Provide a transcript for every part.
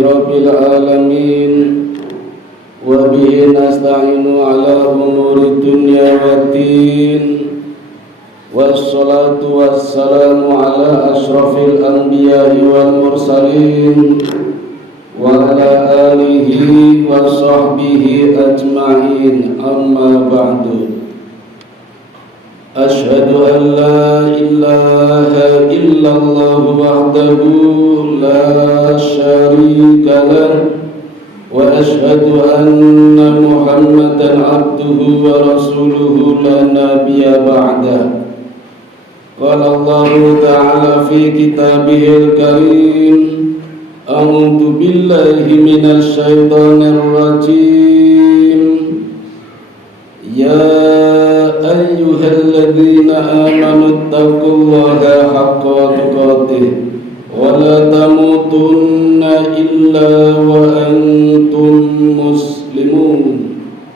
rabbil alamin wa bihi nasta'inu ala umuri dunya waddin wassalatu wassalamu ala ashrafil anbiya'i wal mursalin wa ala alihi wa sahbihi ajma'in amma ba'du. Asyhadu an la ilaha illallah wahdahu la syarika lah wa asyhadu anna Muhammadan abduhu wa rasuluhu la nabiyya ba'dah. Qala Allah ta'ala fi kitabihil karim, a'udzu billahi minasy syaithanir rajim. Ya ayyuhalladzina amanu taqullaha haqqa tuqatih wa la tamutunna illa wa antum muslimun.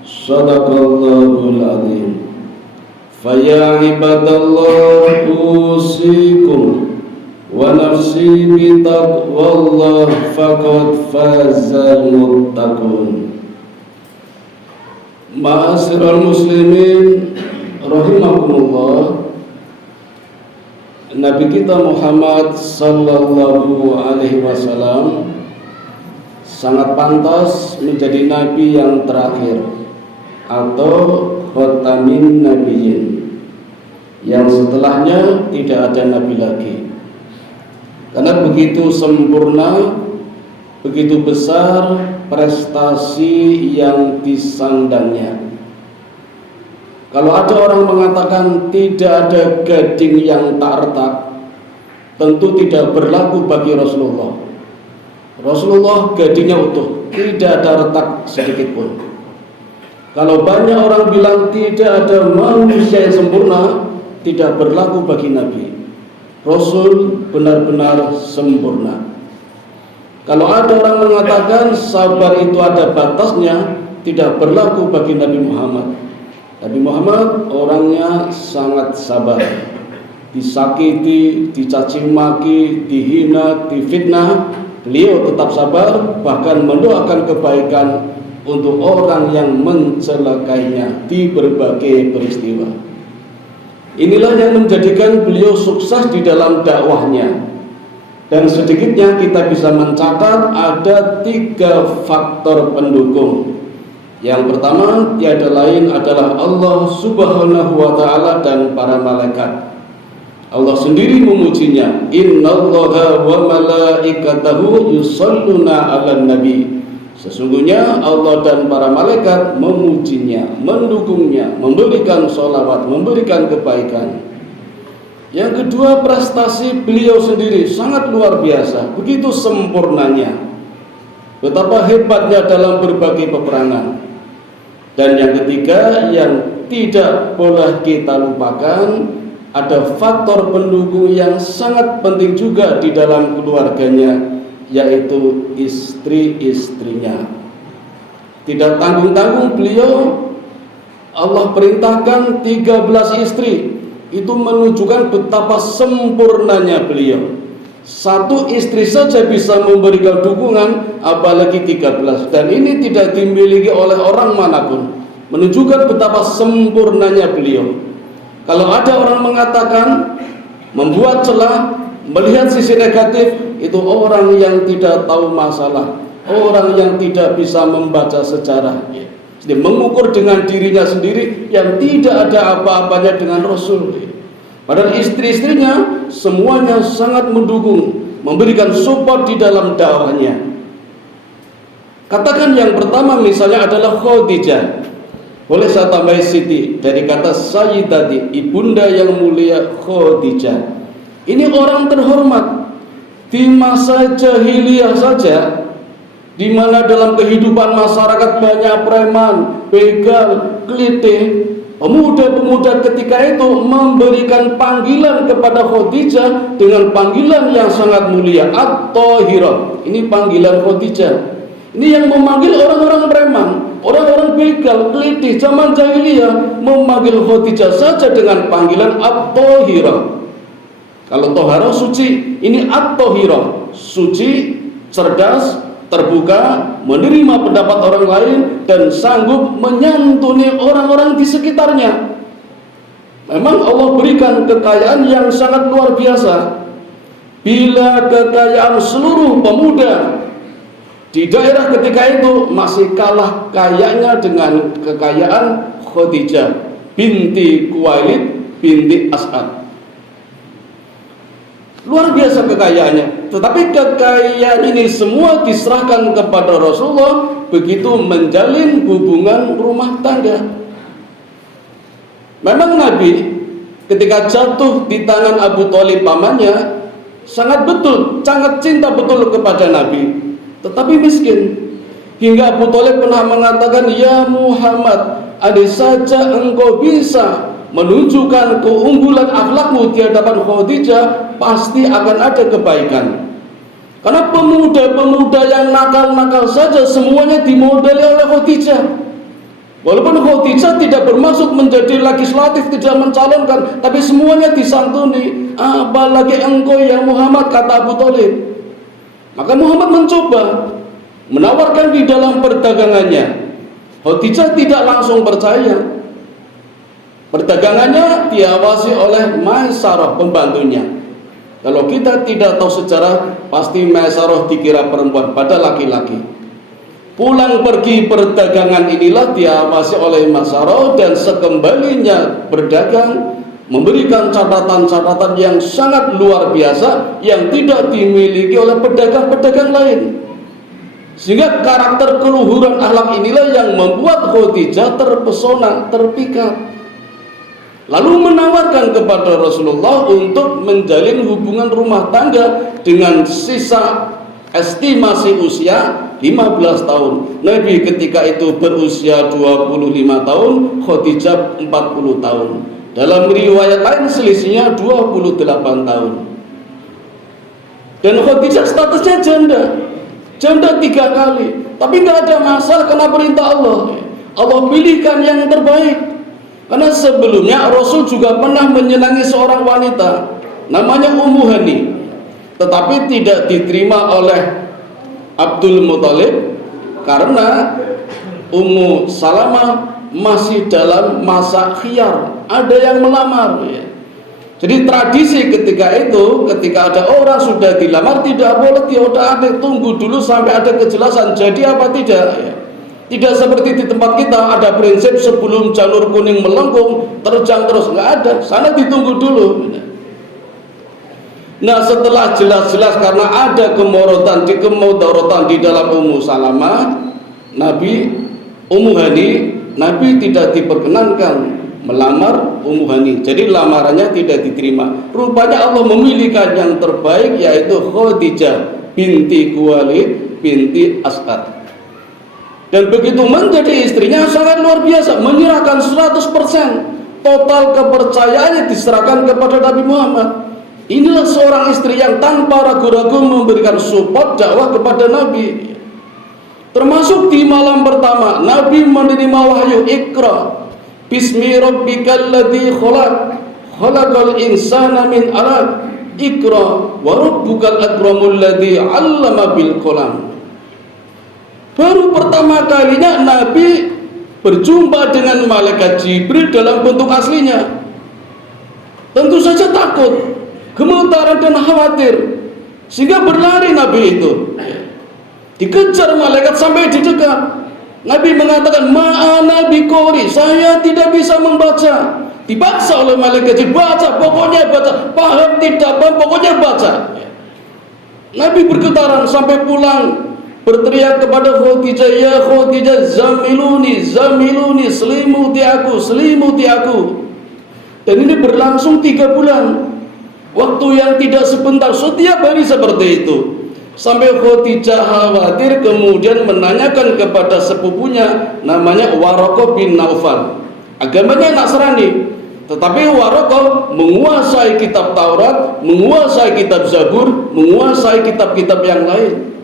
Shadaqallahul azim. Faya ibadallah usikum wa nafsi bitaqwallah faqad fazal muttaqun. Ma'asyiral muslimin rahimakumullah, Nabi kita Muhammad sallallahu alaihi wasallam sangat pantas menjadi nabi yang terakhir atau khatamin nabiyyin, yang setelahnya tidak ada nabi lagi. Karena begitu sempurna, begitu besar prestasi yang disandangnya. Kalau ada orang mengatakan tidak ada gading yang tak retak, tentu tidak berlaku bagi Rasulullah. Rasulullah gadingnya utuh, tidak ada retak sedikit pun. Kalau banyak orang bilang tidak ada manusia yang sempurna, tidak berlaku bagi Nabi. Rasul benar-benar sempurna. Kalau ada orang mengatakan sabar itu ada batasnya, tidak berlaku bagi Nabi Muhammad. Nabi Muhammad orangnya sangat sabar. Disakiti, dicaci maki, dihina, difitnah, beliau tetap sabar, bahkan mendoakan kebaikan untuk orang yang mencelakainya di berbagai peristiwa. Inilah yang menjadikan beliau sukses di dalam dakwahnya. Dan sedikitnya kita bisa mencatat ada 3 faktor pendukung. Yang pertama tiada lain adalah Allah subhanahu wa ta'ala dan para malaikat. Allah sendiri memujinya. Innallaha wa malaikatahu yusholluna 'alan nabi. Sesungguhnya Allah dan para malaikat memujinya, mendukungnya, memberikan sholawat, memberikan kebaikan. Yang kedua, prestasi beliau sendiri sangat luar biasa, begitu sempurnanya, betapa hebatnya dalam berbagai peperangan. Dan yang ketiga, yang tidak boleh kita lupakan, ada faktor pendukung yang sangat penting juga di dalam keluarganya, yaitu istri-istrinya. Tidak tanggung-tanggung beliau, Allah perintahkan 13 istri. Itu menunjukkan betapa sempurnanya beliau. 1 istri saja bisa memberikan dukungan, apalagi 13. Dan ini tidak dimiliki oleh orang manapun. Menunjukkan betapa sempurnanya beliau. Kalau ada orang mengatakan, membuat celah, melihat sisi negatif, itu orang yang tidak tahu masalah, orang yang tidak bisa membaca sejarah. Jadi mengukur dengan dirinya sendiri yang tidak ada apa-apanya dengan Rasul. Padahal istri-istrinya semuanya sangat mendukung, memberikan support di dalam dakwahnya. Katakan yang pertama misalnya adalah Khadijah. Boleh saya tambah Siti dari kata Sayyidati, ibunda yang mulia Khadijah. Ini orang terhormat di masa jahiliyah saja, di mana dalam kehidupan masyarakat banyak preman, begal, kelitih. Pemuda-pemuda ketika itu memberikan panggilan kepada Khadijah dengan panggilan yang sangat mulia, At-Tahirah. Ini panggilan Khadijah. Ini yang memanggil orang-orang preman, orang-orang begal, kelitih zaman jahiliyah, memanggil Khadijah saja dengan panggilan At-Tahirah. Kalau Tohara suci, ini At-Tahirah, suci, cerdas, terbuka, menerima pendapat orang lain, dan sanggup menyantuni orang-orang di sekitarnya. Memang Allah berikan kekayaan yang sangat luar biasa. Bila kekayaan seluruh pemuda di daerah ketika itu masih kalah kayanya dengan kekayaan Khadijah binti Khuwailid binti As'ad. Luar biasa kekayaannya. Tetapi kekayaan ini semua diserahkan kepada Rasulullah begitu menjalin hubungan rumah tangga. Memang Nabi ketika jatuh di tangan Abu Thalib pamannya sangat cinta betul kepada Nabi, tetapi miskin. Hingga Abu Thalib pernah mengatakan, "Ya Muhammad, andai saja engkau bisa menunjukkan keunggulan akhlakmu di hadapan Khadijah, pasti akan ada kebaikan." Karena pemuda-pemuda yang nakal-nakal saja semuanya dimodali oleh Khadijah. Walaupun Khadijah tidak bermaksud menjadi legislatif, tidak mencalonkan, tapi semuanya disantuni. Apalagi engkau ya Muhammad, kata Abu Thalib. Maka Muhammad mencoba menawarkan di dalam perdagangannya. Khadijah tidak langsung percaya. Perdagangannya diawasi oleh Maisarah, pembantunya. Kalau kita tidak tahu sejarah, pasti Maisarah dikira perempuan, padahal laki-laki. Pulang pergi perdagangan inilah diawasi oleh Maisarah, dan sekembalinya berdagang memberikan catatan-catatan yang sangat luar biasa yang tidak dimiliki oleh pedagang-pedagang lain. Sehingga karakter keluhuran akhlak inilah yang membuat Khadijah terpesona, terpikat. Lalu menawarkan kepada Rasulullah untuk menjalin hubungan rumah tangga dengan sisa estimasi usia 15 tahun. Nabi ketika itu berusia 25 tahun, Khadijah 40 tahun. Dalam riwayat lain selisihnya 28 tahun. Dan Khadijah statusnya janda 3 kali. Tapi nggak ada masalah karena perintah Allah. Allah pilihkan yang terbaik. Karena sebelumnya Rasul juga pernah menyenangi seorang wanita namanya Ummu Hani, tetapi tidak diterima oleh Abdul Muthalib karena Ummu Salamah masih dalam masa khiyar, ada yang melamar ya. Jadi tradisi ketika itu, ketika ada orang sudah dilamar, tidak boleh diodak-adik, tunggu dulu sampai ada kejelasan jadi apa tidak ya. Tidak seperti di tempat kita ada prinsip sebelum jalur kuning melengkung terjang terus, nggak ada, sana ditunggu dulu. Nah setelah jelas-jelas karena ada kemudaratan di dalam Ummu Salamah, Ummu Hani, Nabi tidak diperkenankan melamar Ummu Hani. Jadi lamarannya tidak diterima. Rupanya Allah memilihkan yang terbaik, yaitu Khadijah binti Khuwailid binti As'ad. Dan begitu menjadi istrinya sangat luar biasa, menyerahkan 100%, total kepercayaannya diserahkan kepada Nabi Muhammad. Inilah seorang istri yang tanpa ragu-ragu memberikan support dakwah kepada Nabi. Termasuk di malam pertama Nabi menerima wahyu, Iqra bismi rabbikal ladzi khalaq, khalaqal insana min 'alaq, Iqra wa rabbukal akramul ladzi 'allama bil qalam. Baru pertama kalinya Nabi berjumpa dengan malaikat Jibril dalam bentuk aslinya. Tentu saja takut, gemetaran dan khawatir, sehingga berlari Nabi itu. Dikejar malaikat sampai di dekat. Nabi mengatakan, "Ma'ana biqori, saya tidak bisa membaca." Dipaksa oleh malaikat Jibril, "Baca, pokoknya baca. Paham tidak paham, pokoknya baca." Nabi bergetaran sampai pulang, berteriak kepada Khadijah, "Ya Khadijah, zamiluni, selimuti aku." Dan ini berlangsung 3 bulan, waktu yang tidak sebentar, setiap hari seperti itu. Sampai Khadijah khawatir, kemudian menanyakan kepada sepupunya namanya Waraqah bin Naufal. Agamanya Nasrani, tetapi Waraqah menguasai kitab Taurat, menguasai kitab Zabur, menguasai kitab-kitab yang lain.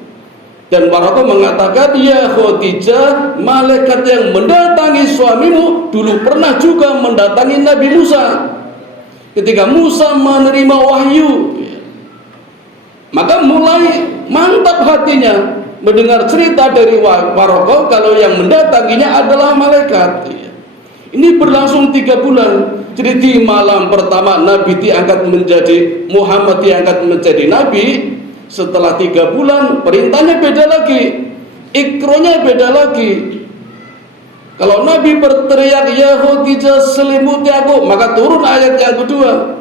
Dan Waraqah mengatakan, "Ya Khadijah, malaikat yang mendatangi suamimu dulu pernah juga mendatangi Nabi Musa. Ketika Musa menerima wahyu, maka mulai mantap hatinya. mendengar cerita dari Waraqah kalau yang mendatanginya adalah malaikat. Ini berlangsung 3 bulan. Jadi di malam pertama Nabi diangkat menjadi Muhammad diangkat menjadi Nabi. Setelah 3 bulan perintahnya beda lagi, ikronya beda lagi. Kalau Nabi berteriak ya Khadijah selimuti aku, maka turun ayat yang kedua,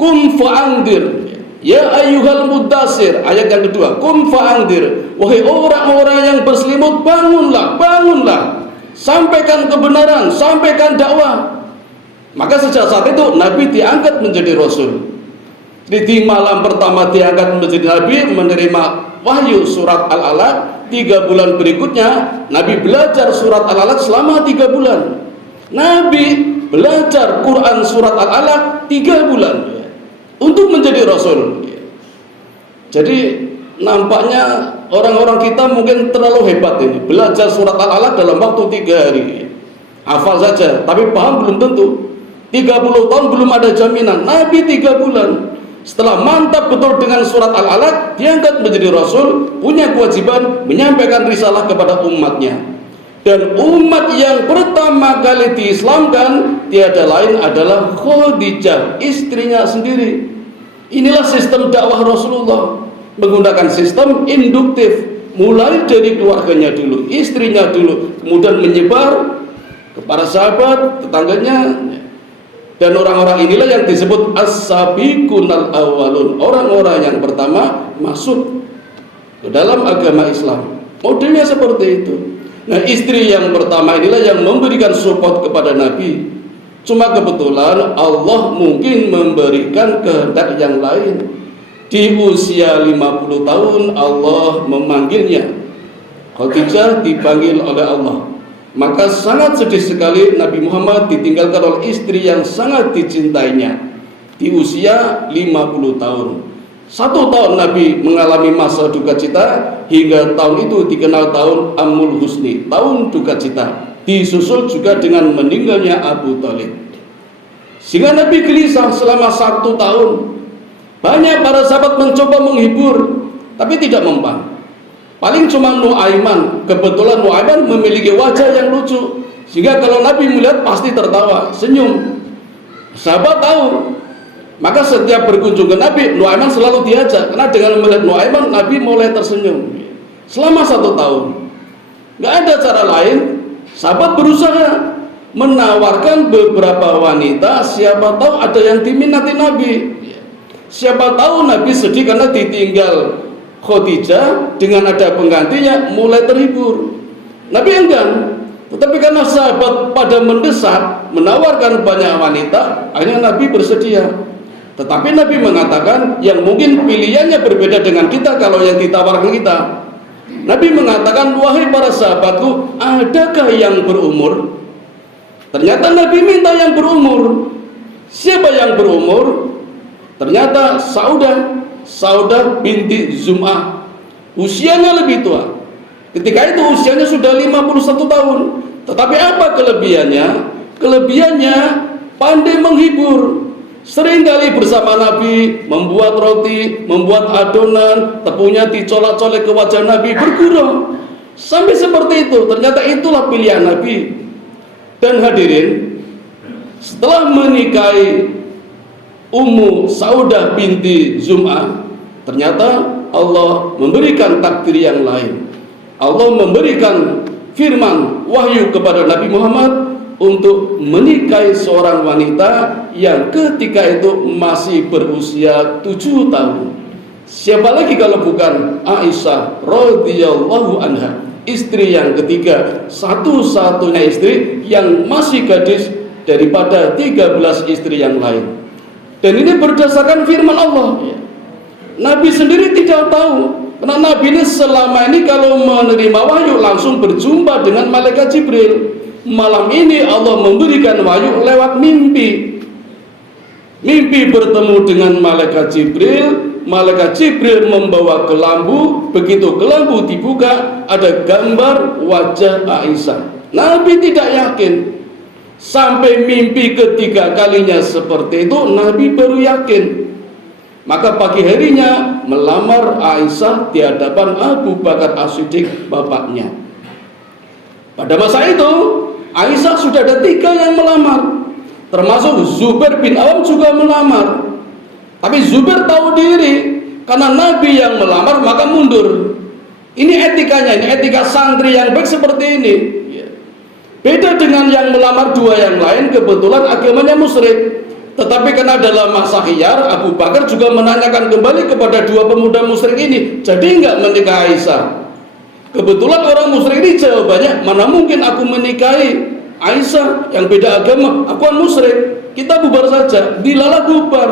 kum fa'andir ya ayyuhal mudassir. Ayat yang kedua, kum fa'andir, wahai orang-orang yang berselimut, bangunlah, bangunlah, sampaikan kebenaran, sampaikan dakwah. Maka sejak saat itu Nabi diangkat menjadi Rasul. Di malam pertama diangkat menjadi Nabi, menerima wahyu surat Al-Alaq. 3 bulan berikutnya Nabi belajar surat Al-Alaq selama 3 bulan. Nabi belajar Quran surat Al-Alaq 3 bulan untuk menjadi Rasul. Jadi nampaknya orang-orang kita mungkin terlalu hebat ini, belajar surat Al-Alaq dalam waktu 3 hari, hafal saja, tapi paham belum tentu. 30 tahun belum ada jaminan. Nabi 3 bulan setelah mantap betul dengan surat Al-Alaq, diangkat menjadi Rasul, punya kewajiban menyampaikan risalah kepada umatnya. Dan umat yang pertama kali diislamkan tiada lain adalah Khadijah, istrinya sendiri. Inilah sistem dakwah Rasulullah, menggunakan sistem induktif, mulai dari keluarganya dulu, istrinya dulu, kemudian menyebar kepada sahabat, tetangganya. Dan orang-orang inilah yang disebut as-sabiqunal awwalun, orang-orang yang pertama masuk ke dalam agama Islam. Modelnya seperti itu. Nah, istri yang pertama inilah yang memberikan support kepada Nabi. Cuma kebetulan Allah mungkin memberikan kehendak yang lain. Di usia 50 tahun Allah memanggilnya. Khadijah dipanggil oleh Allah. Maka sangat sedih sekali Nabi Muhammad ditinggalkan oleh istri yang sangat dicintainya di usia 50 tahun. 1 tahun Nabi mengalami masa duka cita, hingga tahun itu dikenal tahun Amul Husni, tahun duka cita. Disusul juga dengan meninggalnya Abu Thalib. Sehingga Nabi gelisah selama 1 tahun. Banyak para sahabat mencoba menghibur, tapi tidak mempan. Paling cuma Nuaiman. Kebetulan Nuaiman memiliki wajah yang lucu, sehingga kalau Nabi melihat pasti tertawa, senyum. Sahabat tahu. Maka setiap berkunjung ke Nabi, Nuaiman selalu diajak, karena dengan melihat Nuaiman, Nabi mulai tersenyum. Selama 1 tahun. Gak ada cara lain. Sahabat berusaha menawarkan beberapa wanita, siapa tahu ada yang diminati Nabi. Siapa tahu Nabi sedih karena ditinggal Khadijah, dengan ada penggantinya mulai terhibur. Nabi enggan, tetapi karena sahabat pada mendesak, menawarkan banyak wanita, akhirnya Nabi bersedia. Tetapi Nabi mengatakan yang mungkin pilihannya berbeda dengan kita kalau yang ditawarkan kita. Nabi mengatakan, wahai para sahabatku, adakah yang berumur? Ternyata Nabi minta yang berumur. Siapa yang berumur? Ternyata Saudah binti Zum'ah, usianya lebih tua. Ketika itu usianya sudah 51 tahun. Tetapi apa kelebihannya? Kelebihannya pandai menghibur. Seringkali bersama Nabi membuat roti, membuat adonan, tepungnya dicolek-colek ke wajah Nabi, bergurau. Sampai seperti itu. Ternyata itulah pilihan Nabi. Dan hadirin, setelah menikahi Ummu Saudah binti Zum'ah, ternyata Allah memberikan takdir yang lain. Allah memberikan firman wahyu kepada Nabi Muhammad untuk menikahi seorang wanita yang ketika itu masih berusia 7 tahun. Siapa lagi kalau bukan Aisyah radhiyallahu anha, istri yang ketiga, satu-satunya istri yang masih gadis daripada 13 istri yang lain. Dan ini berdasarkan firman Allah. Nabi sendiri tidak tahu, karena Nabi ini selama ini kalau menerima wahyu langsung berjumpa dengan malaikat Jibril. Malam ini Allah memberikan wahyu lewat mimpi. Mimpi bertemu dengan malaikat Jibril. Malaikat Jibril membawa kelambu. Begitu kelambu dibuka, ada gambar wajah Aisyah. Nabi tidak yakin. Sampai mimpi ketiga kalinya seperti itu, Nabi baru yakin. Maka pagi harinya melamar Aisyah di hadapan Abu Bakar As-Siddiq, bapaknya. Pada masa itu Aisyah sudah ada 3 yang melamar, termasuk Zubair bin Awam juga melamar. Tapi Zubair tahu diri, karena Nabi yang melamar maka mundur. Ini etikanya, ini etika santri yang baik seperti ini. Beda dengan yang melamar 2 yang lain, kebetulan agamanya musyrik. Tetapi karena dalam masa khiyar, Abu Bakar juga menanyakan kembali kepada 2 pemuda musyrik ini, jadi enggak menikah Aisyah? Kebetulan orang musyrik ini jawabannya, mana mungkin aku menikahi Aisyah yang beda agama, aku kan musyrik, kita bubar saja. Dilalah bubar.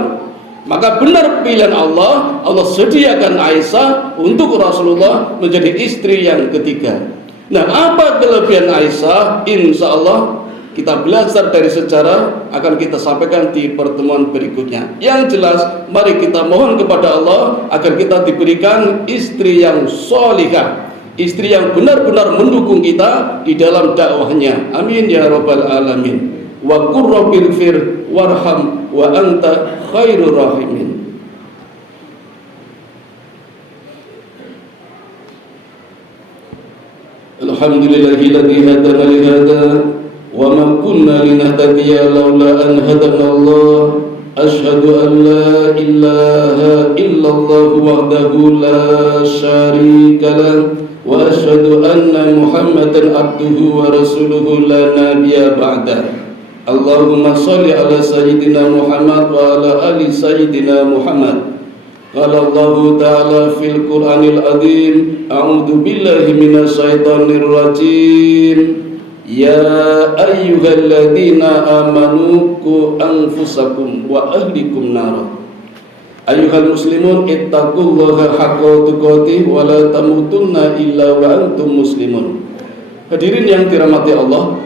Maka benar pilihan Allah, Allah sediakan Aisyah untuk Rasulullah menjadi istri yang ketiga. Nah, apa kelebihan Aisyah? Insya Allah kita belajar dari sejarah, akan kita sampaikan di pertemuan berikutnya. Yang jelas, mari kita mohon kepada Allah agar kita diberikan istri yang sholihah, istri yang benar-benar mendukung kita di dalam dakwahnya. Amin ya rabbal alamin. Wa qur rabbighfir warham wa anta khairur rahimin. Alhamdulillahilladzi hadana li hada wa ma kunna linahtadiya laula an hadana Allah. Asyhadu an la ilaha illallah wahdahu la syarika lah wa asyhadu anna Muhammadan abduhu wa rasuluhu la nabiyya ba'da. Allahumma shalli ala sayyidina Muhammad wa ala ali sayyidina Muhammad. Qala Allah ta'ala fil Qur'anil azim, a'udzu billahi minasy syaithanir rajim. Ya ayyuhalladzina amanu qu anfusakum wa ahlikum nar. Ayyuhal muslimun ittaqullaha haqqa tuqatih wa la tamutunna illa wa antum muslimun. Hadirin yang dirahmati Allah,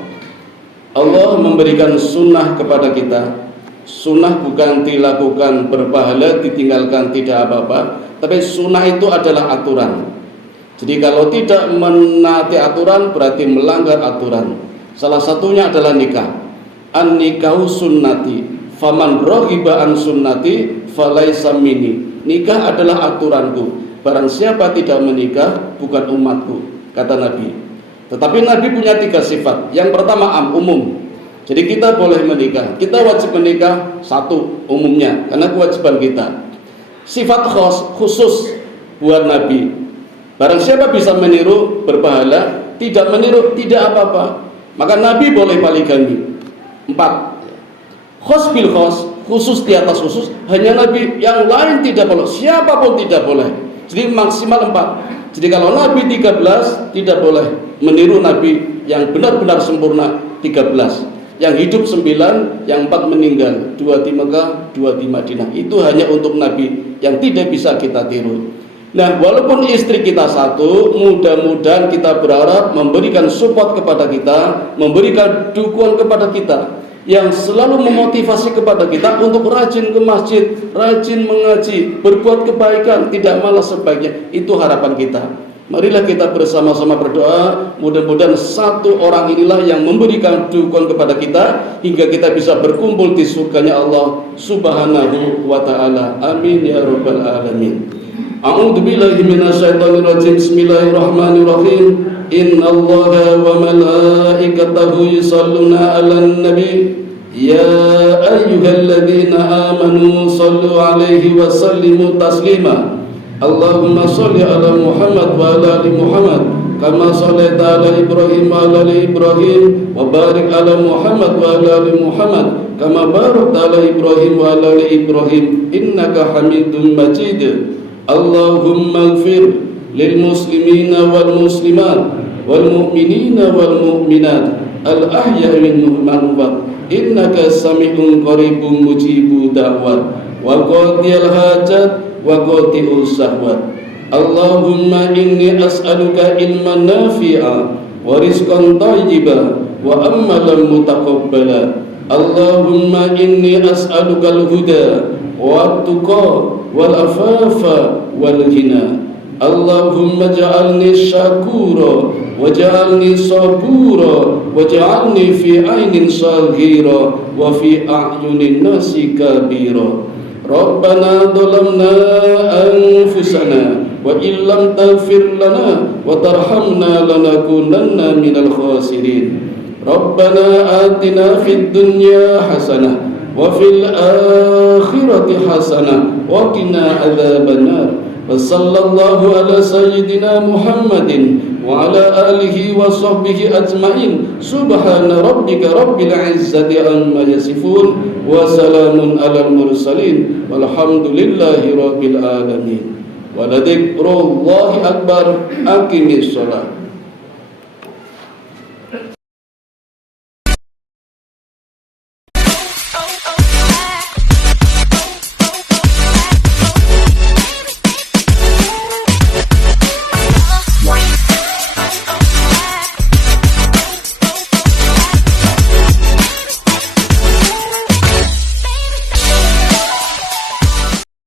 Allah memberikan sunnah kepada kita. Sunnah bukan dilakukan berpahala, ditinggalkan tidak apa-apa, tapi sunnah itu adalah aturan. Jadi kalau tidak menaati aturan berarti melanggar aturan. Salah satunya adalah nikah. An-nikahu sunnati, faman raghiba an sunnati falaisa minni. Nikah adalah aturanku. Barang siapa tidak menikah bukan umatku, kata Nabi. Tetapi Nabi punya 3 sifat. Yang pertama umum. Jadi kita boleh menikah, kita wajib menikah, 1 umumnya, karena kewajiban kita. Sifat khusus buat Nabi. Barang siapa bisa meniru berpahala, tidak meniru tidak apa-apa. Maka Nabi boleh poligami. 4. Khos bil khos, khusus di atas khusus, hanya Nabi, yang lain tidak boleh, siapapun tidak boleh. Jadi maksimal 4. Jadi kalau Nabi 13 tidak boleh meniru Nabi yang benar-benar sempurna 13. Yang hidup 9, yang 4 meninggal, 2 di Mekah, 2 di Madinah. Itu hanya untuk Nabi yang tidak bisa kita tiru. Nah, walaupun istri kita 1, mudah-mudahan kita berharap memberikan support kepada kita, memberikan dukungan kepada kita, yang selalu memotivasi kepada kita untuk rajin ke masjid, rajin mengaji, berbuat kebaikan, tidak malas sebaiknya. Itu harapan kita. Marilah kita bersama-sama berdoa, mudah-mudahan 1 orang inilah yang memberikan dukungan kepada kita hingga kita bisa berkumpul di surganya Allah Subhanahu wa ta'ala. Amin ya rabbal alamin. A'udzu billahi minasyaitonir rajim. Bismillahirrahmanirrahim. Innallaha wa malaikatahu yusholluna 'alan nabi. Ya ayyuhalladzina amanu shallu 'alaihi wa sallimu taslima. Allahumma sholli ala Muhammad wa ala ali Muhammad kama shallaita ala Ibrahim wa ala ali Ibrahim wa barik ala Muhammad wa ala ali Muhammad kama barakta ala Ibrahim wa ala ali Ibrahim innaka Hamidum Majid. Allahumma ighfir lil muslimina wal muslimat wal mu'minina wal mu'minat al ahya'i minhum wal innaka sami'un qaribun mujibud da'wat wa qadiyal hajat wa qati'us sahwat. Allahumma inni as'aluka ilman nafi'a wa rizqan thayyiba wa amalan mutaqabbala. Allahumma inni as'aluka al-huda wa tuqa wal afafa wal ghina. Allahumma ja'alni syakura waj'alni sabura waj'alni fi ainin saghira wa fi a'yunin nasi kabira. Rabbana dhalamna anfusana wa illam taghfir lana wa tarhamna lanakunanna minal khasirin. Rabbana atina fid dunya hasanah wa fil akhirati hasanah wa qina adzabannar. Wa sallallahu ala sayyidina Muhammadin wa ala alihi wa sahbihi ajma'in. Subhana rabbika rabbil izzati amma yasifun wa salamun alal mursalin walhamdulillahi rabbil alamin. Wa la dzikrullahi akbar. Aqimis shalah.